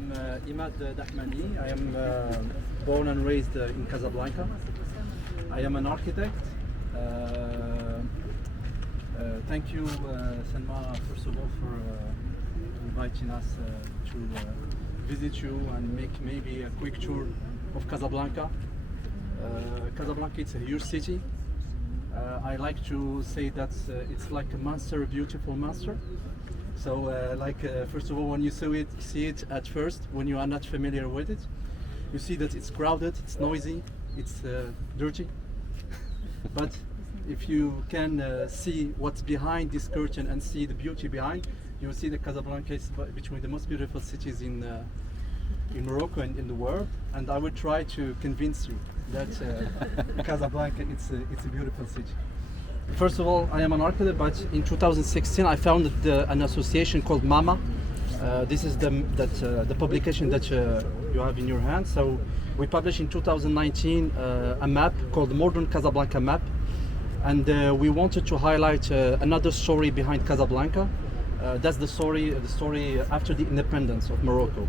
am Imad Dahmani. I am born and raised in Casablanca. I am an architect. Thank you, Salma, first of all, for inviting us to visit you and make maybe a quick tour of Casablanca. Casablanca, it's a huge city. I like to say that it's like a monster, a beautiful monster. So, first of all, when you see it at first, when you are not familiar with it, you see that it's crowded, it's noisy, it's dirty. But if you can see what's behind this curtain and see the beauty behind, you will see that Casablanca is between the most beautiful cities in Morocco and in the world. And I will try to convince you that Casablanca it's a beautiful city. First of all, I am an architect, but in 2016 I founded an association called MAMA. This is the publication that you have in your hand. So we published in 2019 a map called the Modern Casablanca Map, and we wanted to highlight another story behind Casablanca. That's the story after the independence of Morocco.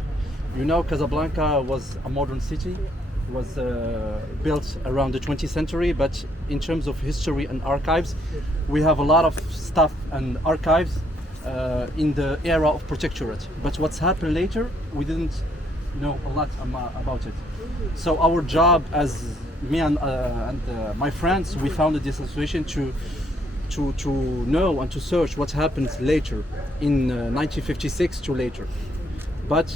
You know, Casablanca was a modern city. Was built around the 20th century, but in terms of history and archives, we have a lot of stuff and archives in the era of protectorate. But what's happened later, we didn't know a lot about it. So our job, as me and my friends, we founded this association to know and to search what happened later in 1956 to later. But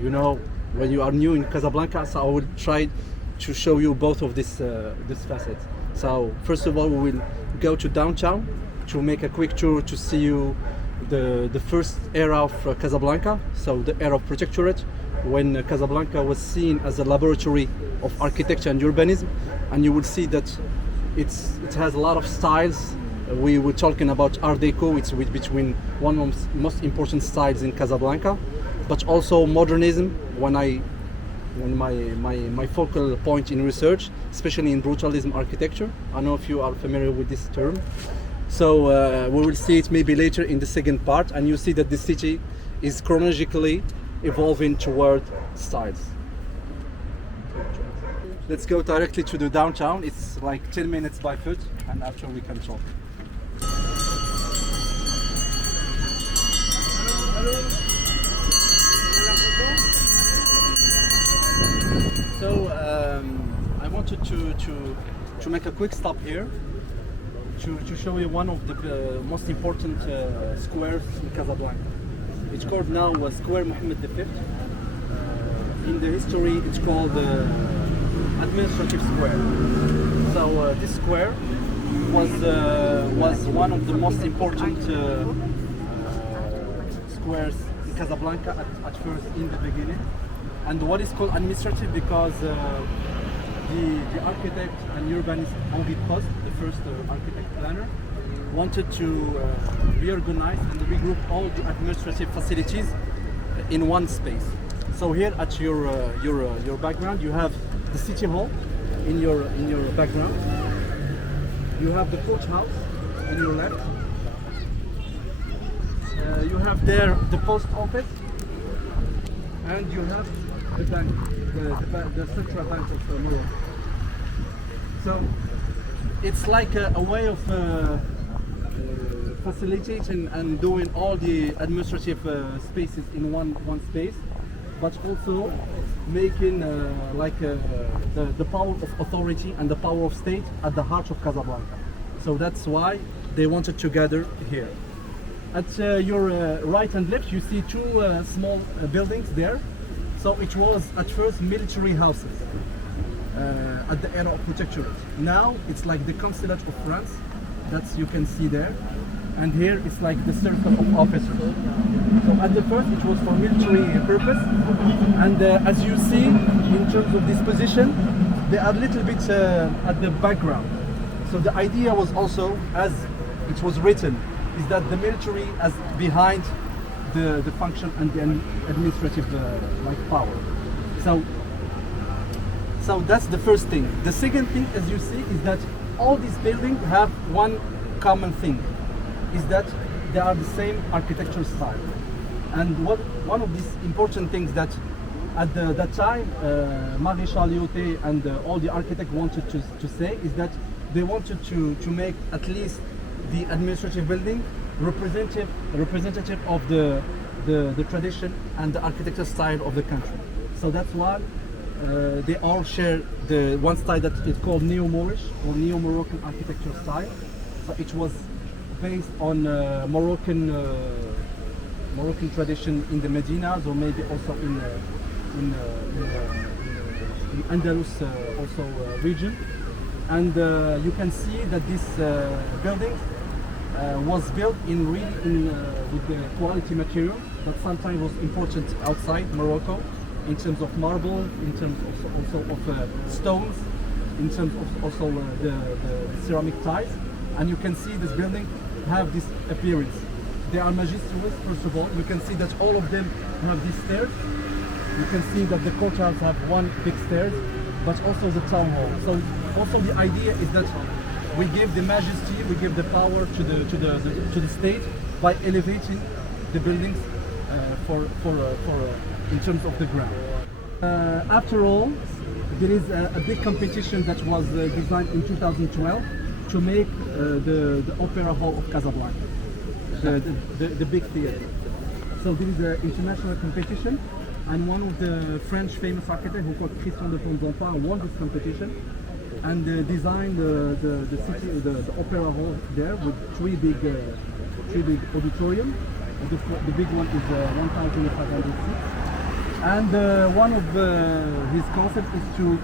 you know, when you are new in Casablanca, so I will try to show you both of this facets. So first of all, we will go to downtown to make a quick tour to see you the first era of Casablanca, so the era of protectorate, when Casablanca was seen as a laboratory of architecture and urbanism, and you will see that it has a lot of styles. We were talking about Art Deco, it's between one of the most important styles in Casablanca, but also modernism. When my focal point in research, especially in brutalism architecture. I don't know if you are familiar with this term. So we will see it maybe later in the second part, and you see that the city is chronologically evolving toward styles. Let's go directly to the downtown. It's like 10 minutes by foot, and after we can talk. So I wanted to make a quick stop here to show you one of the most important squares in Casablanca. It's called now Square Mohammed V. In the history, it's called the administrative square. So this square was one of the most important squares in Casablanca at first in the beginning. And what is called administrative because the architect and urbanist Henri Prost, the first architect planner, wanted to reorganize and regroup all the administrative facilities in one space. So here at your background, you have the city hall in your background. You have the courthouse on your left. You have there the post office, and you have the bank, the central bank of Morocco. So it's like a way of facilitating and doing all the administrative spaces in one space, but also making the power of authority and the power of state at the heart of Casablanca. So that's why they wanted to gather here. At your right and left, you see two small buildings there. So it was at first military houses at the era of protectorate. Now it's like the consulate of France, that's you can see there. And here it's like the circle of officers. So at the first it was for military purpose. And as you see, in terms of disposition, they are a little bit at the background. So the idea was also, as it was written, is that the military as behind the function and the administrative power. So that's the first thing. The second thing, as you see, is that all these buildings have one common thing, is that they are the same architectural style. And one of these important things that at that time Marius Lyautey and all the architects wanted to say is that they wanted to make at least the administrative building representative of the tradition and the architecture style of the country. So that's why they all share the one style that is called Neo-Moorish or Neo-Moroccan architecture style. So it was based on Moroccan tradition in the Medinas, or maybe also in Andalus region. And you can see that this building was built with the quality material that sometimes was imported outside Morocco, in terms of marble, in terms also of stones, in terms of also the ceramic tiles. And you can see this building have this appearance. They are majestuous, first of all. You can see that all of them have these stairs. You can see that the courtyards have one big stairs, but also the town hall. So also the idea is that we give the majesty, we give the power to the state by elevating the buildings in terms of the ground. After all, there is a big competition that was designed in 2012 to make the Opera Hall of Casablanca, the big theater. So there is an international competition, and one of the French famous architects, who called Christian de Fontenay, won this competition and designed the city, the Opera Hall there with three big auditorium. The big one is 1,500 seats. And one of his concepts is to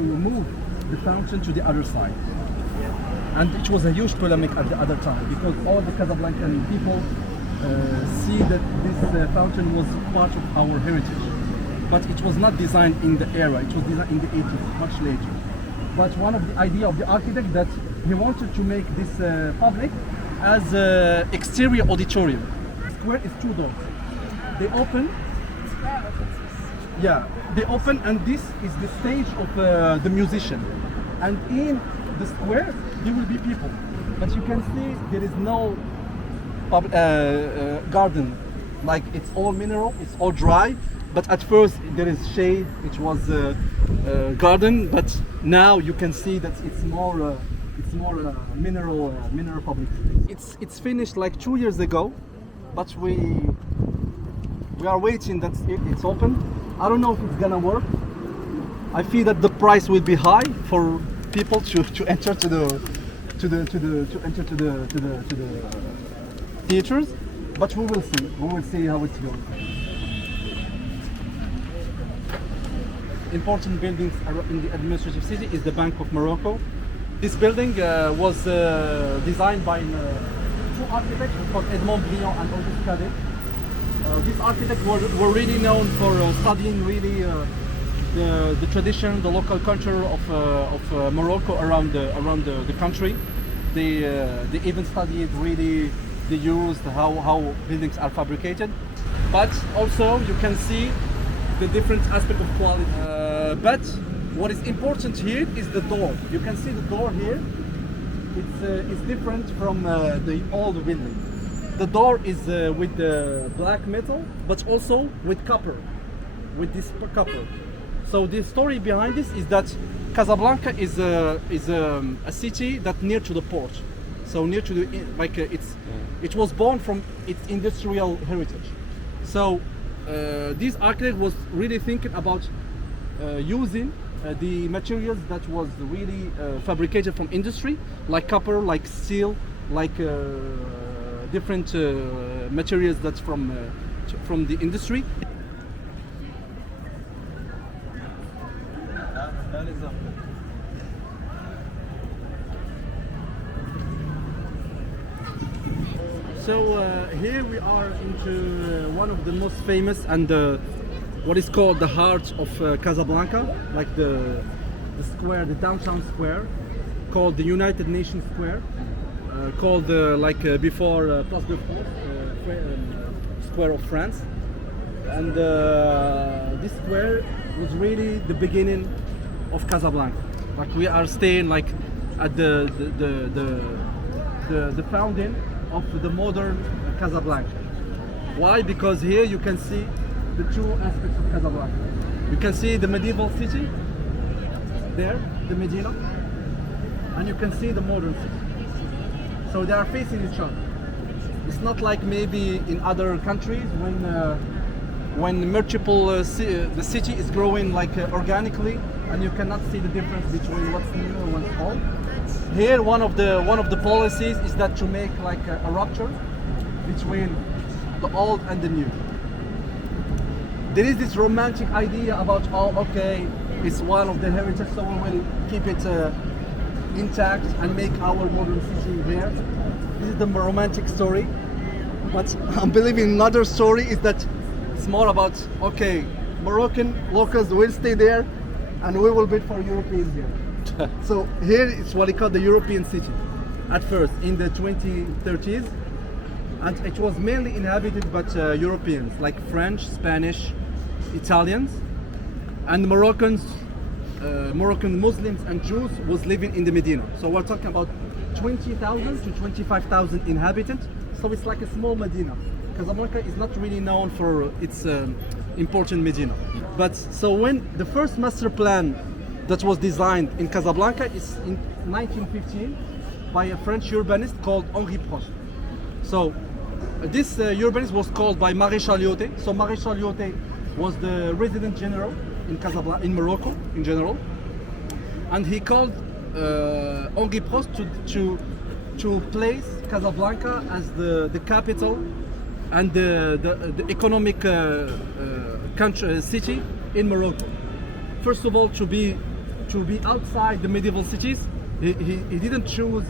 move the fountain to the other side. And it was a huge polemic at the other time, because all the Casablancan people see that this fountain was part of our heritage. But it was not designed in the era, it was designed in the 80s, much later. But one of the idea of the architect that he wanted to make this public as an exterior auditorium. The square is two doors. They open, they open, and this is the stage of the musician. And in the square, there will be people. But you can see there is no garden. Like, it's all mineral, it's all dry. But at first there is shade, it was garden, but now you can see that it's more mineral public space. It's finished like 2 years ago, but we are waiting that it's open. I don't know if it's gonna work. I feel that the price will be high for people to enter to the theaters, but we will see. We will see how it's going. Important buildings in the administrative city is the Bank of Morocco. This building was designed by two architects called Edmond Briand and Auguste Cadet. These architects were really known for studying really the tradition, the local culture of Morocco around the country. They even studied really the use, how buildings are fabricated. But also you can see the different aspect of quality. But what is important here is the door. You can see the door here. It's different from the old building. The door is with the black metal, but also with copper, with this copper. So the story behind this is that Casablanca is a city that near to the port. So near to the it was born from its industrial heritage. So this architect was really thinking about using the materials that was really fabricated from industry, like copper, like steel, like different materials that's from the industry. So here we are into one of the most famous and what is called the heart of Casablanca, like the square, the downtown square, called the United Nations Square, called before Place de France, Square of France. And this square was really the beginning of Casablanca. Like, we are staying like at the founding of the modern Casablanca. Why? Because here you can see the two aspects of Casablanca. You can see the medieval city, there, the Medina, and you can see the modern city. So they are facing each other. It's not like maybe in other countries when multiple the city is growing like organically, and you cannot see the difference between what's new and what's old. Here, one of the policies is that to make like a rupture between the old and the new. There is this romantic idea about, oh, okay, it's one of the heritage, so we will keep it intact and make our modern city there. This is the romantic story. But I'm believing another story is that it's more about, okay, Moroccan locals will stay there and we will build for Europeans here. So here it's what we call the European city at first in the 2030s, and it was mainly inhabited by Europeans like French, Spanish, Italians, and Moroccans, Moroccan Muslims and Jews was living in the Medina. So we're talking about 20,000 to 25,000 inhabitants. So it's like a small Medina. Casablanca is not really known for its important Medina. But so when the first master plan that was designed in Casablanca is in 1915 by a French urbanist called Henri Prost. So this urbanist was called by Marius Lyautey. So Marius Lyautey was the resident general in Casablanca, in Morocco in general, and he called Henri Prost to place Casablanca as the capital and the economic city in Morocco. First of all, to be outside the medieval cities. He didn't choose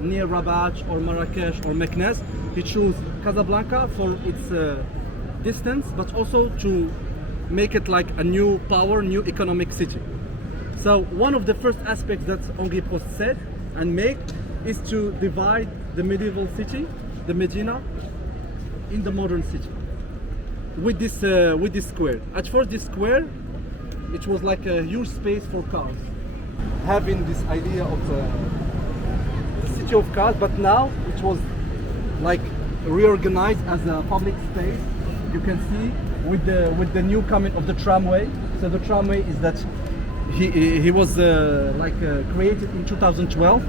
near Rabat or Marrakesh or Meknes. He chose Casablanca for its distance, but also to make it like a new power, new economic city. So one of the first aspects that Henri Prost said and make is to divide the medieval city, the Medina, in the modern city with this square. At first, this square, it was like a huge space for cars, having this idea of the city of cars, but now it was like reorganized as a public space. You can see with the new coming of the tramway. So the tramway is that he was created in 2012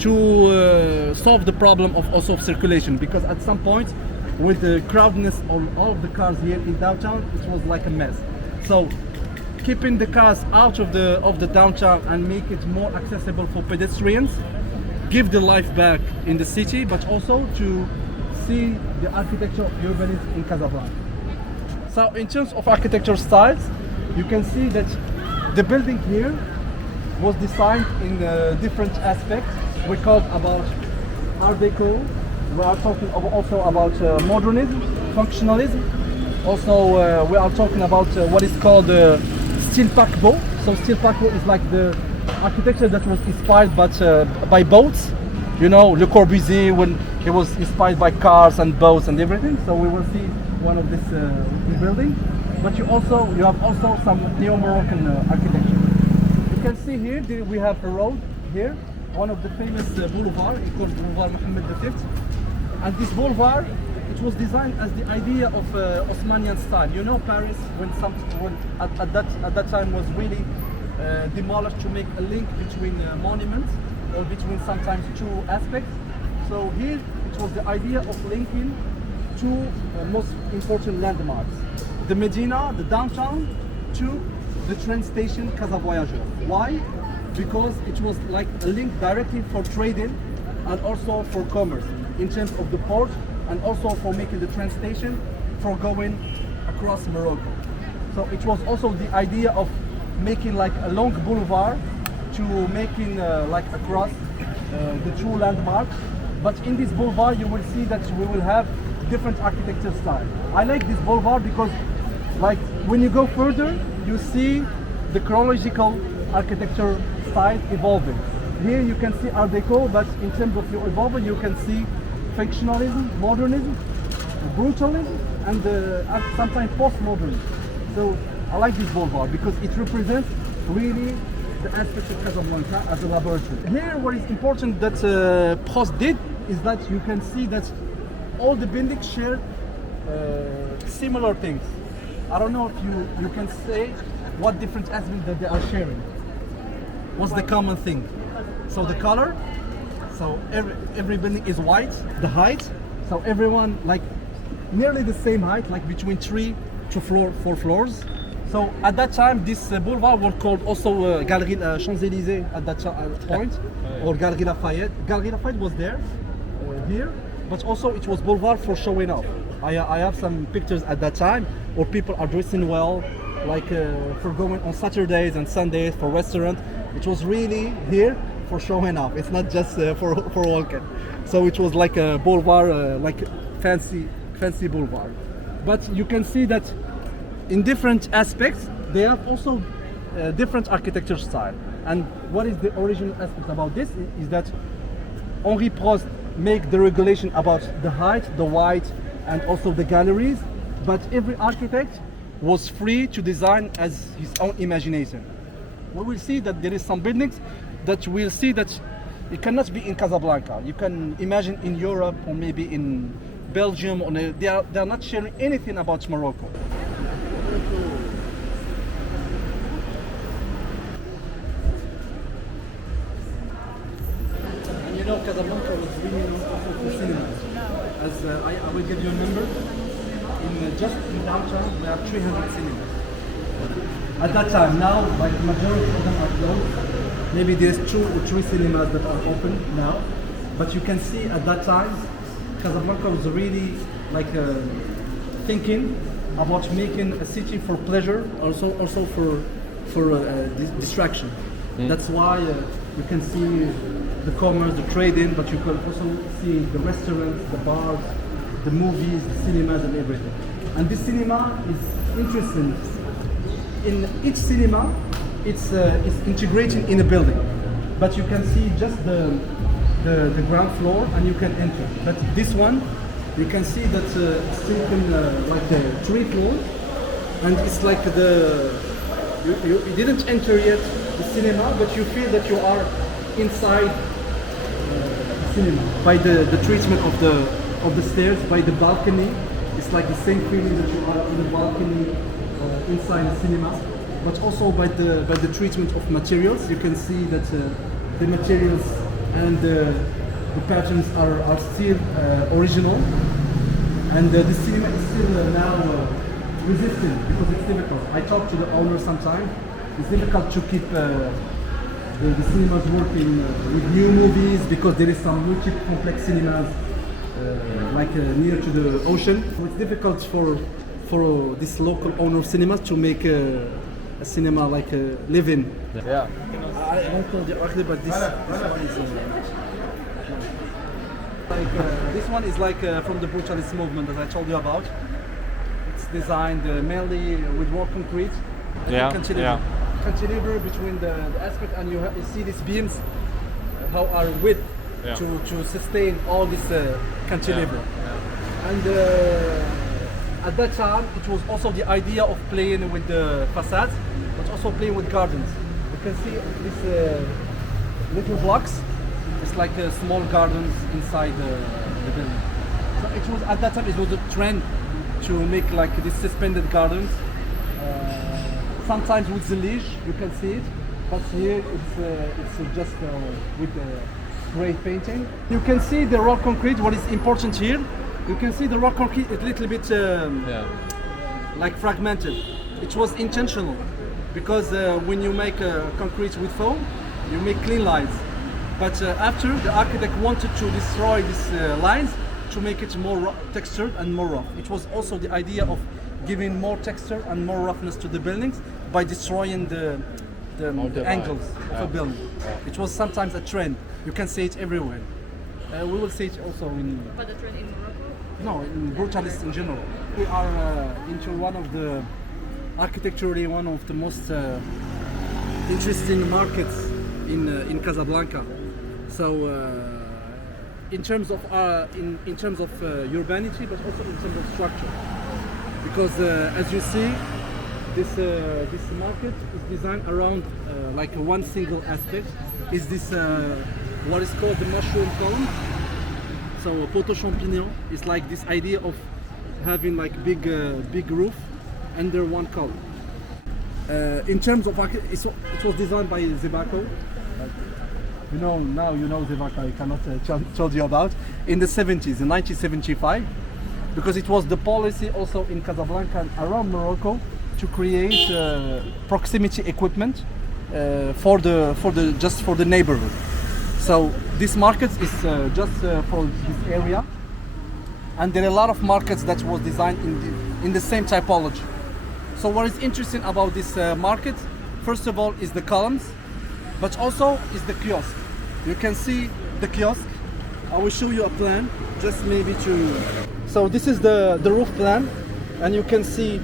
to solve the problem of also of circulation, because at some point with the crowdedness of all of the cars here in downtown, it was like a mess. So keeping the cars out of the downtown and make it more accessible for pedestrians, give the life back in the city, but also to see the architecture of urbanism in Casablanca. So in terms of architecture styles, you can see that the building here was designed in different aspects. We talk about Art Deco, we are talking also about modernism, functionalism. Also we are talking about what is called style paquebot. So style paquebot is like the architecture that was inspired by boats. You know, Le Corbusier, when he was inspired by cars and boats and everything. So we will see one of this building. But you have also some Neo-Moroccan architecture. You can see here we have a road here, one of the famous boulevard, it called Boulevard Mohammed V. And this boulevard, it was designed as the idea of Osmanian style. You know, Paris, when at that time was really demolished to make a link between monuments or between sometimes two aspects. So here it was the idea of linking two most important landmarks: the Medina, the downtown, to the train station Casa Voyageur. Why? Because it was like a link directly for trading and also for commerce in terms of the port, and also for making the train station for going across Morocco. So it was also the idea of making like a long boulevard to making like across the two landmarks. But in this boulevard you will see that we will have different architecture style. I like this boulevard because like when you go further you see the chronological architecture style evolving. Here you can see Art Deco, but in terms of your evolving you can see functionalism, modernism, brutalism, and sometimes postmodernism. So I like this boulevard because it represents really the aspect of Casablanca as a laboratory. Here what is important that Prost did is that you can see that all the buildings share similar things. I don't know if you can say what different aspects that they are sharing. What's the common thing? So the color, so every building is white, the height, so everyone like nearly the same height, like between 3 to 4 floors. So at that time, this boulevard was called also Galerie Champs-Élysées at that point, or Galerie Lafayette. Galerie Lafayette was there, here, but also it was boulevard for showing off. I have some pictures at that time where people are dressing well, like for going on Saturdays and Sundays for restaurant. It was really here for showing off. It's not just for walking. So it was like a boulevard, like fancy boulevard. But you can see that in different aspects, they have also different architecture style. And what is the original aspect about this is that Henri Prost make the regulation about the height, the width, and also the galleries. But every architect was free to design as his own imagination. We will see that there is some buildings that we'll see that it cannot be in Casablanca. You can imagine in Europe or maybe in Belgium, or they are not sharing anything about Morocco. And you know, Casablanca was really known also for cinema. As I will give you a number, just in downtown we have 300 cinemas. At that time, now like the majority of them are closed. Maybe there's 2 or 3 cinemas that are open now, but you can see at that time Casablanca was really like thinking about making a city for pleasure, also for distraction. That's why you can see the commerce, the trading, but you can also see the restaurants, the bars, the movies, the cinemas, and everything. And this cinema is interesting. In each cinema, it's integrated in a building, but you can see just the ground floor and you can enter. But this one, you can see that it's taken like the 3 floors, and it's like you didn't enter yet the cinema, but you feel that you are inside the cinema by the treatment of the stairs, by the balcony. It's like the same feeling that you are on the balcony inside the cinema, but also by the treatment of materials. You can see that the materials and the patterns are still original, and the cinema is still now resistant because it's difficult. I talked to the owner sometimes. It's difficult to keep the cinemas working with new movies because there is some multi-complex cinemas like near to the ocean. So it's difficult for this local owner of cinemas to make a cinema like live-in. Yeah. I don't know directly, but this one is this one is like from the brutalist movement that I told you about. It's designed mainly with raw concrete. Cantilever between the aspect, and you see these beams how are width to sustain all this cantilever. And at that time, it was also the idea of playing with the facades, but also playing with gardens. You can see these little blocks. It's like small gardens inside the building. So it was at that time it was a trend to make like these suspended gardens. Sometimes with the leash, you can see it, but here it's just with the spray painting. You can see the raw concrete. What is important here? You can see the raw concrete is a little bit like fragmented. It was intentional because when you make concrete with foam, you make clean lines. But after, the architect wanted to destroy these lines to make it more textured and more rough. It was also the idea of giving more texture and more roughness to the buildings by destroying the angles of a building. It was sometimes a trend. You can see it everywhere. We will see it also in... But the trend in Morocco? No, in brutalists in general. We are into one of the, architecturally, one of the most interesting markets in Casablanca. So in terms of urbanity, but also in terms of structure, because as you see, this market is designed around like one single aspect. Is this what is called the mushroom cone? So poteau champignon is like this idea of having like big roof under one column. In terms of it was designed by Zevaco. Now you know Zevaco. I cannot told you about in the 70s, in 1975, because it was the policy also in Casablanca and around Morocco to create proximity equipment for the neighborhood. So this market is just for this area, and there are a lot of markets that was designed in the same typology. So what is interesting about this market, first of all, is the columns, but also is the kiosk. You can see the kiosk. I will show you a plan, just maybe to. So this is the roof plan, and you can see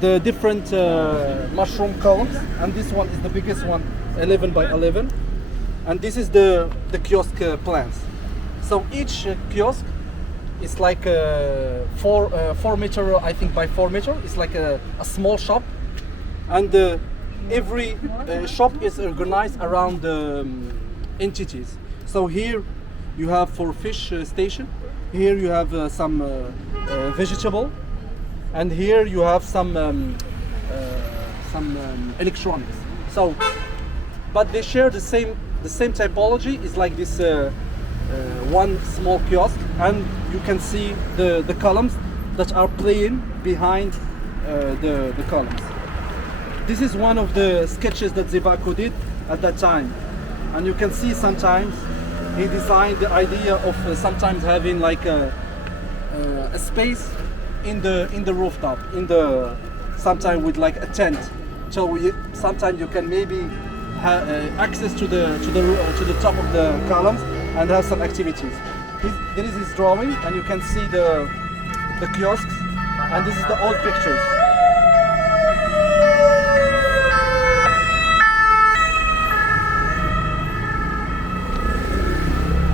the different mushroom columns, and this one is the biggest one, 11 by 11, and this is the kiosk plans. So each kiosk is like 4 meter, I think, by 4 meter. It's like a small shop, and every shop is organized around the entities. So here you have for fish station. Here you have some vegetable, and here you have some electronics. So, but they share the same typology. It's like this one small kiosk, and you can see the columns that are playing behind the columns. This is one of the sketches that Zevaco did at that time, and you can see sometimes he designed the idea of sometimes having like a space in the rooftop, sometimes with like a tent. So sometimes you can maybe have access to the top of the columns and have some activities. There is his drawing, and you can see the kiosks, and this is the old pictures.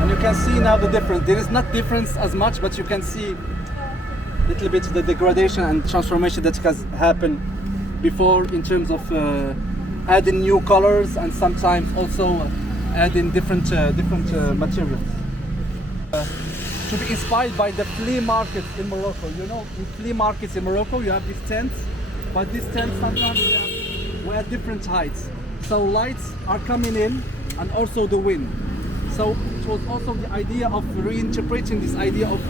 And you can see now the difference. There is not difference as much, but you can see a little bit the degradation and transformation that has happened before in terms of adding new colors and sometimes also adding different materials. To be inspired by the flea markets in Morocco. You know, in flea markets in Morocco you have these tents, but these tents sometimes we have different heights. So lights are coming in, and also the wind. So it was also the idea of reinterpreting this idea of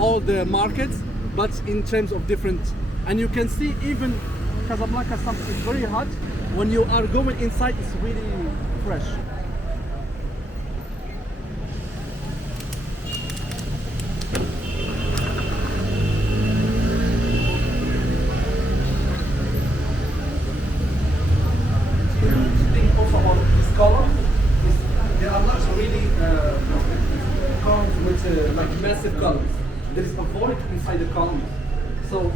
all the markets, but in terms of different. And you can see even Casablanca something is very hot. When you are going inside, it's really fresh. There are not really columns with like massive columns. There is a void inside the columns, so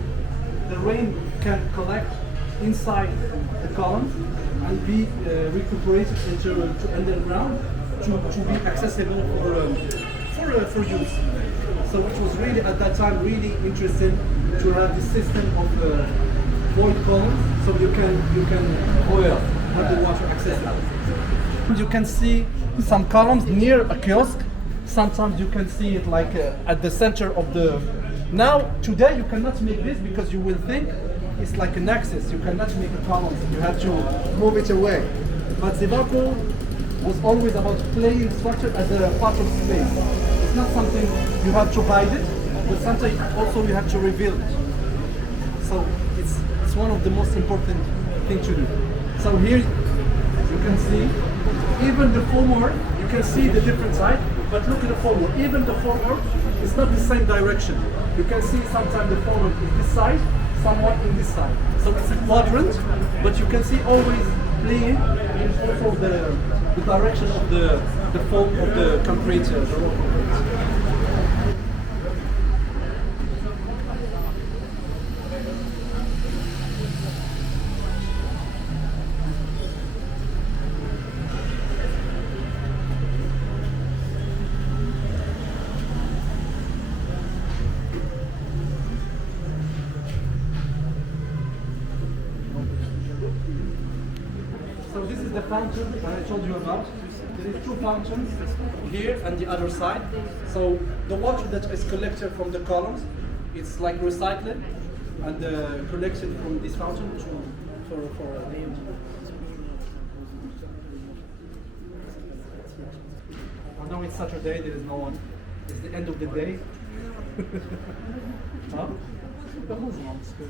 the rain can collect inside the columns and be recuperated into underground to be accessible for use. So it was really at that time really interesting to have this system of void columns, so you can have the water accessible. You can see some columns near a kiosk. Sometimes you can see it like at the center of the. Now today you cannot make this because you will think it's like an axis. You cannot make a column. You have to move it away. But Zevaco was always about playing structure as a part of space. It's not something you have to hide it, but sometimes also you have to reveal it. So it's one of the most important things to do. So here you can see even the formwork. You can see the different side, but look at the formwork. Even the formwork is not the same direction. You can see sometimes the formwork is this side, somewhat in this side. So it's a quadrant, but you can see always playing in also the direction of the form of the concrete, the raw concrete. So this is the fountain that I told you about. There is two fountains here and the other side. So the water that is collected from the columns It's like recycled and collected from this fountain for I know it's Saturday, there is no one. It's the end of the day. Huh? Heureusement, parce que